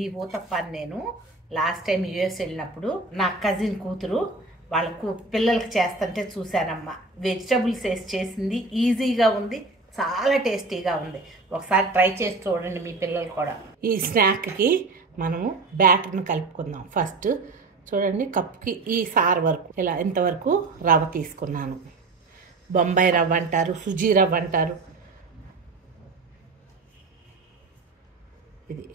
ఈ ఊతప్పాన్ని నేను last time US వెళ్ళినప్పుడు నా కజిన్ కూతురు వాళ్ళకు పిల్లలకి చేస్తుంటే చూశానమ్మా. వెజిటబుల్స్ వేసి చేసింది, ఈజీగా ఉంది, చాలా టేస్టీగా ఉంది. ఒకసారి ట్రై చేసి చూడండి మీ పిల్లలు కూడా. ఈ స్నాక్కి మనము బ్యాటర్ని కలుపుకుందాం. ఫస్ట్ చూడండి, కప్పుకి ఈ సార్ వరకు ఇలా ఇంతవరకు రవ్వ తీసుకున్నాను. బొంబాయి రవ్వ అంటారు, సుజీ రవ్వ అంటారు. ఇది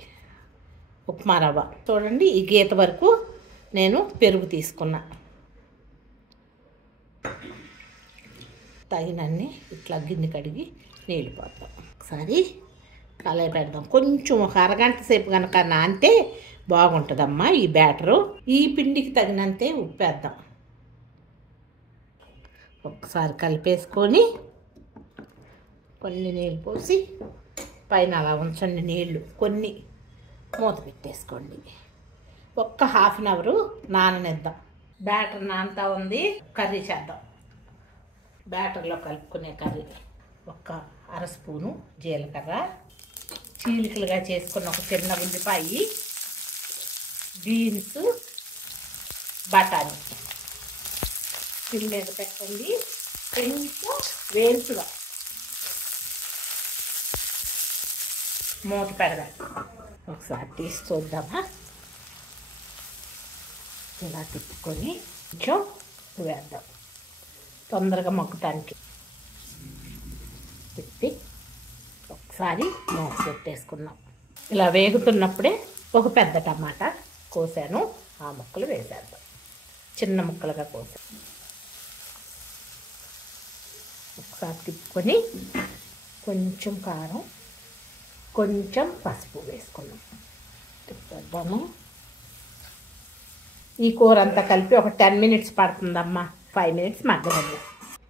ఉప్మా రవ్వ. చూడండి, ఈ గీత వరకు నేను పెరుగు తీసుకున్నా. తగినన్ని ఇట్లా గిన్నె కడిగి నీళ్ళు పోద్దాం. ఒకసారి కలయి పెడదాం. కొంచెం ఒక అరగంట సేపు కనుక నానితే బాగుంటుందమ్మా ఈ బ్యాటరు. ఈ పిండికి తగినంతే ఉప్పు వేద్దాం. ఒకసారి కలిపేసుకొని కొన్ని నీళ్ళు పోసి పైన అలా ఉంచండి. నీళ్ళు కొన్ని మూత పెట్టేసుకోండి. ఒక్క హాఫ్ అన్ అవరు నాననిద్దాం. బ్యాటర్ నానుతా ఉంది. కర్రీ చేద్దాం. బ్యాటర్లో కలుపుకునే కర్రీ ఒక్క అర స్పూను జీలకర్ర, చీలికలుగా చేసుకున్న ఒక చిన్న ఉల్లిపాయ, బీన్స్, బఠానీ పిండి మీద పెట్టండి. కొంచెం వేల్చుగా మూత పెడదాం. ఒకసారి తీసి చూద్దామా. ఇలా తిప్పుకొని కొంచెం వేద్దాం తొందరగా మగ్గుతానికి. తిప్పి ఒకసారి మూత పెట్టేసుకున్నాం. ఇలా వేగుతున్నప్పుడే ఒక పెద్ద టమాటా కోసాను, ఆ ముక్కలు వేసేద్దాం. చిన్న ముక్కలుగా కోసాను. ఒకసారి తిప్పుకొని కొంచెం కారం, కొంచెం పసుపు వేసుకున్నాం. తిప్పేద్దాము. ఈ కూర అంతా కలిపి ఒక 10 మినిట్స్ పడుతుందమ్మా. 5 మినిట్స్ మగ్గదండి.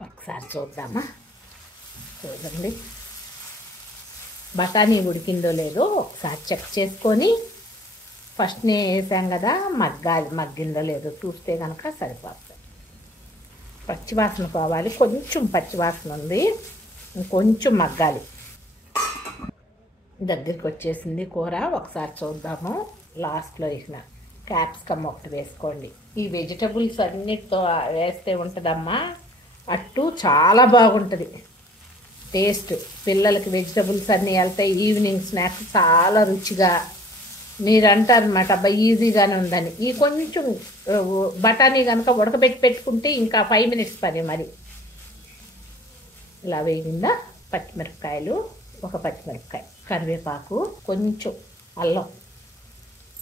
ఒకసారి చూద్దామా. చూడండి, బఠానీ ఉడికిందో లేదో ఒకసారి చెక్ చేసుకొని, ఫస్ట్ నేను వేసాం కదా, మగ్గిందో లేదో చూస్తే కనుక సరిపోతుంది. పచ్చివాసన పోవాలి. కొంచెం పచ్చివాసన ఉంది, ఇంకొంచెం మగ్గాలి. దగ్గరికి వచ్చేసింది కూర. ఒకసారి చూద్దాము. లాస్ట్లో వేసిన క్యాప్సికమ్ ఒకటి వేసుకోండి. ఈ వెజిటబుల్స్ అన్నిటితో వేస్తే ఉంటుందమ్మా అట్టు, చాలా బాగుంటుంది టేస్ట్. పిల్లలకి వెజిటబుల్స్ అన్నీ వెళ్తాయి. ఈవినింగ్ స్నాక్స్ చాలా రుచిగా. మీరు అంటారనమాట, అబ్బా ఈజీగానే ఉందని. ఈ కొంచెం బఠానీ కనుక ఉడకబెట్టి పెట్టుకుంటే ఇంకా 5 మినిట్స్ పని. మరి ఇలా వేగిందా. పచ్చిమిరపకాయలు, ఒక పచ్చిమిరపకాయ, కరివేపాకు, కొంచెం అల్లం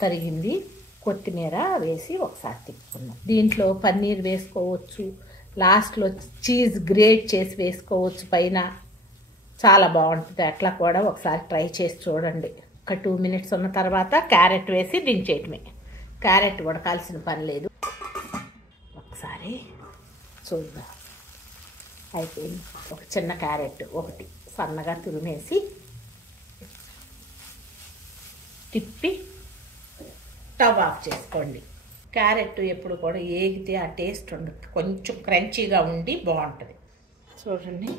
తరిగింది, కొత్తిమీర వేసి ఒకసారి తిప్పుకున్నాం. దీంట్లో పన్నీర్ వేసుకోవచ్చు, లాస్ట్లో చీజ్ గ్రేట్ చేసి వేసుకోవచ్చు పైన. చాలా బాగుంటుంది. అట్లా కూడా ఒకసారి ట్రై చేసి చూడండి. ఒక 2 మినిట్స్ ఉన్న తర్వాత క్యారెట్ వేసి దించేయటమే. క్యారెట్ ఉడకాల్సిన పని లేదు. ఒకసారి చూద్దాం. అయిపోయింది. ఒక చిన్న క్యారెట్ ఒకటి సన్నగా తురిమేసి తిప్పి స్టవ్ ఆఫ్ చేసుకోండి. క్యారెట్ ఎప్పుడు కూడా ఏగితే ఆ టేస్ట్ ఉండదు. కొంచెం క్రంచీగా ఉండి బాగుంటుంది. చూడండి,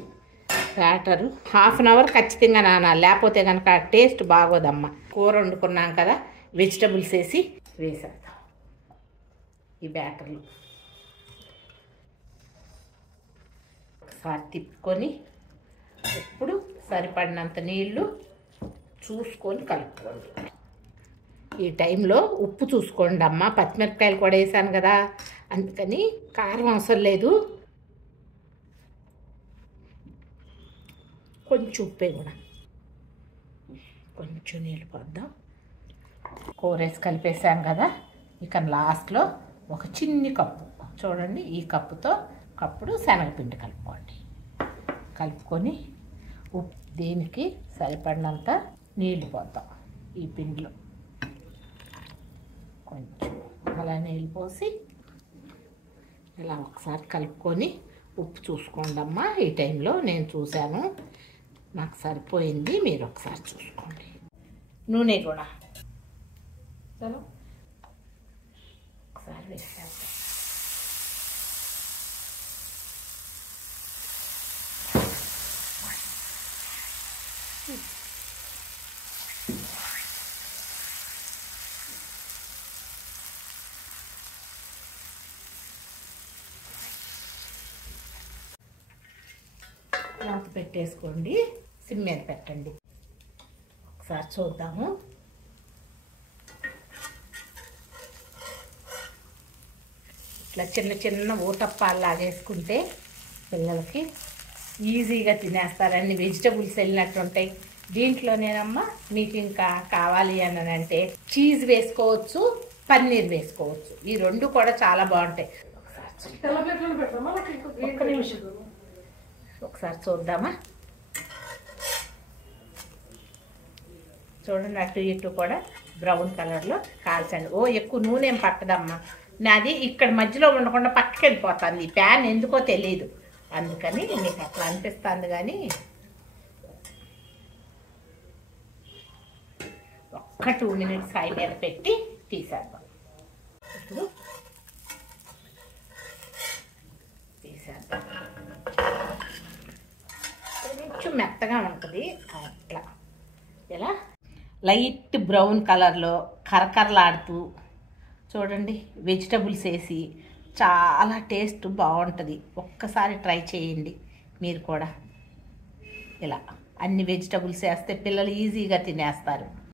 బ్యాటరు హాఫ్ అన్ అవర్ ఖచ్చితంగా నానాలి, లేకపోతే కనుక టేస్ట్ బాగోదమ్మా. కూర వండుకున్నాం కదా, వెజిటబుల్స్ వేసి వేసేద్దాం ఈ బ్యాటర్లో. ఒకసారి తిప్పుకొని ఇప్పుడు సరిపడినంత నీళ్ళు చూసుకొని కలుపుకోండి. ఈ టైంలో ఉప్పు చూసుకోండి అమ్మ. పచ్చిమిరపకాయలు కూడా వేసాను కదా, అందుకని కారం అవసరం లేదు. కొంచెం ఉప్పే కూడా. కొంచెం నీళ్ళు పోద్దాం. కూర వేసి కలిపేసాం కదా. ఇక లాస్ట్లో ఒక చిన్ని కప్పు, చూడండి ఈ కప్పుతో కప్పుడు శనగపిండి కలుపుకోండి. కలుపుకొని ఉప్పు దీనికి సరిపడినంత నీళ్ళు పోద్దాం. ఈ పిండిలో కొంచెం అలా నీళ్ళు పోసి ఇలా ఒకసారి కలుపుకొని ఉప్పు చూసుకోండి అమ్మ. ఈ టైంలో నేను చూశాను, నాకు సరిపోయింది. మీరు ఒకసారి చూసుకోండి. నూనె కూడా చలో ఒకసారి వేసేద్దాం. మూత పెట్టేసుకోండి, సిమ్ మీద పెట్టండి. ఒకసారి చూద్దాము. ఇట్లా చిన్న చిన్న ఊతప్పాలు లాగేసుకుంటే పిల్లలకి ఈజీగా తినేస్తారు. వెజిటబుల్స్ వెళ్ళినట్టు ఉంటాయి. దీంట్లోనేనమ్మా మీకు ఇంకా కావాలి అని అంటే చీజ్ వేసుకోవచ్చు, పన్నీర్ వేసుకోవచ్చు. ఈ రెండు కూడా చాలా బాగుంటాయి. ఒక్క నిమిషం ఒకసారి చూద్దామా. చూడండి, అటు ఇటు కూడా బ్రౌన్ కలర్లో కాల్చండి. ఎక్కువ నూనె ఏం పట్టదమ్మా. నాది ఇక్కడ మధ్యలో ఉండకుండా పక్కకి వెళ్ళిపోతుంది. ఈ ప్యాన్ ఎందుకో తెలియదు, అందుకని మీకు అట్లా అనిపిస్తుంది. కానీ ఒక్క 2 minutes హై మీద పెట్టి తీసేద్దాం. ఇప్పుడు తీసేద్దాం. కొంచెం మెత్తగా ఉంటుంది. అట్లా ఇలా లైట్ బ్రౌన్ కలర్లో కరకరలాడుతూ చూడండి, వెజిటబుల్స్ వేసి చాలా టేస్ట్ బాగుంటుంది. ఒక్కసారి ట్రై చేయండి మీరు కూడా. ఇలా అన్ని వెజిటబుల్స్ వేస్తే పిల్లలు ఈజీగా తినేస్తారు.